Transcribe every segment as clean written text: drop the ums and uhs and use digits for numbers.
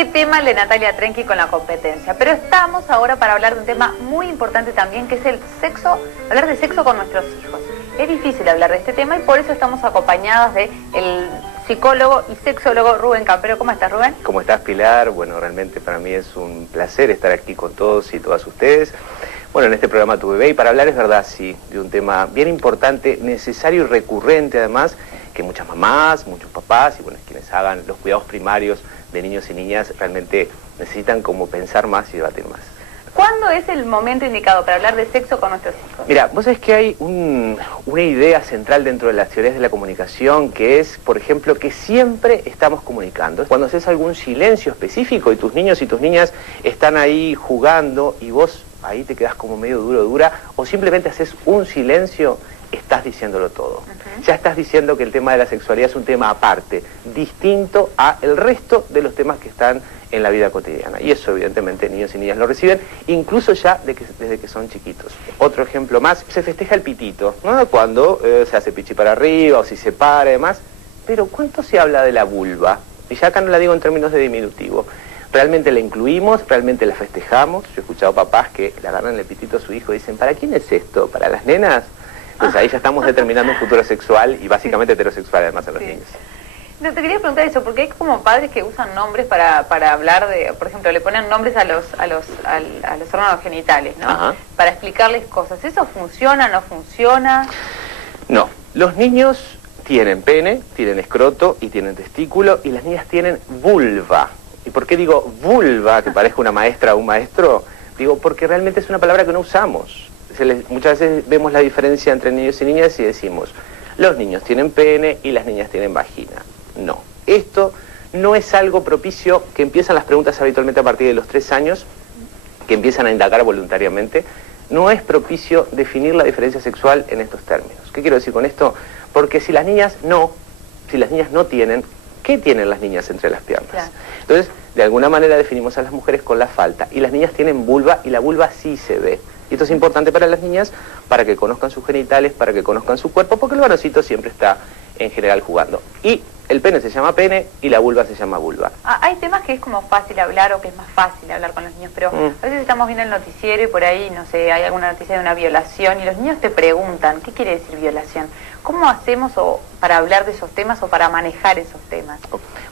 qué tema el de Natalia Trenchi con la competencia. Pero estamos ahora para hablar de un tema muy importante también, que es el sexo, hablar de sexo con nuestros hijos. Es difícil hablar de este tema y por eso estamos acompañados de el psicólogo y sexólogo Rubén Campero. ¿Cómo estás, Rubén? ¿Cómo estás, Pilar? Bueno, realmente para mí es un placer estar aquí con todos y todas ustedes. Bueno, en este programa Tu Bebé, y para hablar, es verdad, sí, de un tema bien importante, necesario y recurrente además, que muchas mamás, muchos papás y bueno, quienes hagan los cuidados primarios de niños y niñas realmente necesitan como pensar más y debatir más. ¿Cuándo es el momento indicado para hablar de sexo con nuestros hijos? Mira, vos sabés que hay una idea central dentro de las teorías de la comunicación, que es, por ejemplo, que siempre estamos comunicando. Cuando haces algún silencio específico y tus niños y tus niñas están ahí jugando y vos ahí te quedás como medio dura, o simplemente haces un silencio, estás diciéndolo todo. Ya estás diciendo que el tema de la sexualidad es un tema aparte, distinto a el resto de los temas que están en la vida cotidiana. Y eso evidentemente niños y niñas lo reciben, incluso ya desde que son chiquitos. Otro ejemplo más, se festeja el pitito, ¿no? Cuando se hace pichi para arriba o si se para y demás. Pero ¿cuánto se habla de la vulva? Y ya acá no la digo en términos de diminutivo. ¿Realmente la incluimos? ¿Realmente la festejamos? Yo he escuchado papás que le agarran el pitito a su hijo y dicen, ¿para quién es esto? ¿Para las nenas? Entonces ahí ya estamos determinando un futuro sexual y básicamente heterosexual además en los niños. No, te quería preguntar eso, porque hay como padres que usan nombres para hablar de, por ejemplo, le ponen nombres a los órganos genitales, ¿no? Ajá. Para explicarles cosas. ¿Eso funciona, no funciona? No, los niños tienen pene, tienen escroto y tienen testículo, y las niñas tienen vulva. ¿Y por qué digo vulva, que parezca una maestra o un maestro? Digo, porque realmente es una palabra que no usamos. Muchas veces vemos la diferencia entre niños y niñas y decimos, los niños tienen pene y las niñas tienen vagina. No, esto no es algo propicio, que empiezan las preguntas habitualmente a partir de los 3 años, que empiezan a indagar voluntariamente. No es propicio definir la diferencia sexual en estos términos. ¿Qué quiero decir con esto? Porque si las niñas no tienen, ¿qué tienen las niñas entre las piernas? Claro. Entonces, de alguna manera definimos a las mujeres con la falta, y las niñas tienen vulva, y la vulva sí se ve. Y esto es importante para las niñas, para que conozcan sus genitales, para que conozcan su cuerpo, porque el varoncito siempre está, en general, jugando. Y el pene se llama pene y la vulva se llama vulva. Hay temas que es como fácil hablar o que es más fácil hablar con los niños, pero a veces estamos viendo el noticiero y por ahí, no sé, hay alguna noticia de una violación y los niños te preguntan, ¿qué quiere decir violación? ¿Cómo hacemos para hablar de esos temas o para manejar esos temas?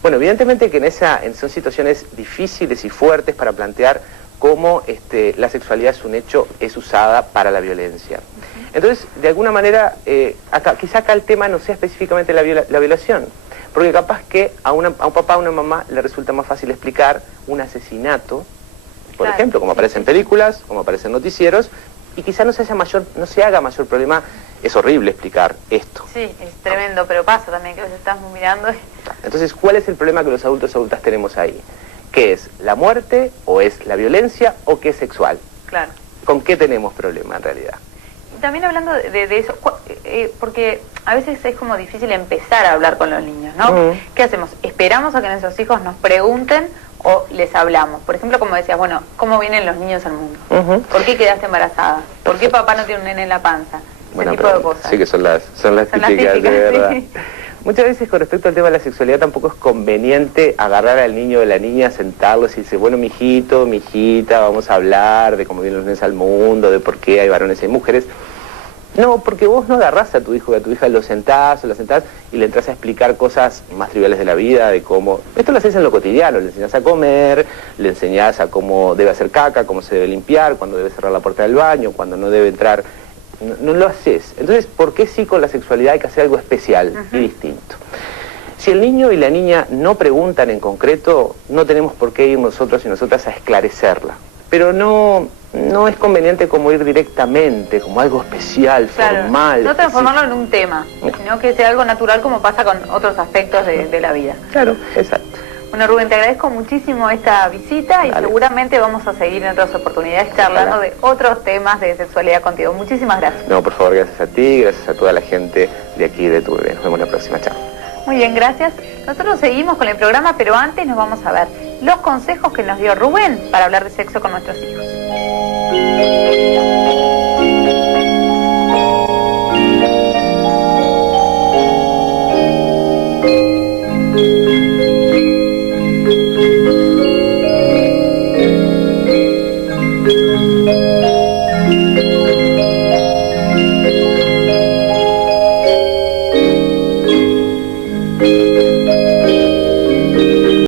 Bueno, evidentemente que son situaciones difíciles y fuertes para plantear cómo la sexualidad es un hecho, es usada para la violencia. Entonces, de alguna manera, quizá acá el tema no sea específicamente la violación, porque capaz que a un papá, a una mamá le resulta más fácil explicar un asesinato, por ejemplo, como aparece en películas, como aparece en noticieros, y quizá no se haga mayor problema. Es horrible explicar esto. Sí, es tremendo, pero pasa también que a veces estamos mirando. Entonces, ¿cuál es el problema que los adultos y adultas tenemos ahí? ¿Qué es? ¿La muerte o es la violencia o qué es sexual? Claro. ¿Con qué tenemos problema en realidad? Y también hablando de eso, porque a veces es como difícil empezar a hablar con los niños, ¿no? ¿Qué hacemos? ¿Esperamos a que nuestros hijos nos pregunten o les hablamos? Por ejemplo, como decías, bueno, ¿cómo vienen los niños al mundo? ¿Por qué quedaste embarazada? ¿Por qué papá no tiene un nene en la panza? Ese tipo de cosas. Sí, que son las típicas, de verdad. Sí. Muchas veces con respecto al tema de la sexualidad tampoco es conveniente agarrar al niño o la niña, sentarlo y decir, bueno, mijito, mijita, vamos a hablar de cómo vienen los nenes al mundo, de por qué hay varones y hay mujeres. No, porque vos no agarrás a tu hijo o a tu hija, lo sentás o la sentás y le entras a explicar cosas más triviales de la vida, de cómo... Esto lo haces en lo cotidiano, le enseñás a comer, le enseñás a cómo debe hacer caca, cómo se debe limpiar, cuándo debe cerrar la puerta del baño, cuándo no debe entrar... No lo haces. Entonces, ¿por qué sí con la sexualidad hay que hacer algo especial y distinto? Si el niño y la niña no preguntan en concreto, no tenemos por qué ir nosotros y nosotras a esclarecerla. Pero no es conveniente como ir directamente, como algo especial, claro, formal. No transformarlo en un tema, sino que sea algo natural como pasa con otros aspectos de la vida. Claro, exacto. Bueno, Rubén, te agradezco muchísimo esta visita y seguramente vamos a seguir en otras oportunidades charlando de otros temas de sexualidad contigo. Muchísimas gracias. No, por favor, gracias a ti, gracias a toda la gente de aquí de Tu Bebé. Nos vemos la próxima, chao. Muy bien, gracias. Nosotros seguimos con el programa, pero antes nos vamos a ver los consejos que nos dio Rubén para hablar de sexo con nuestros hijos.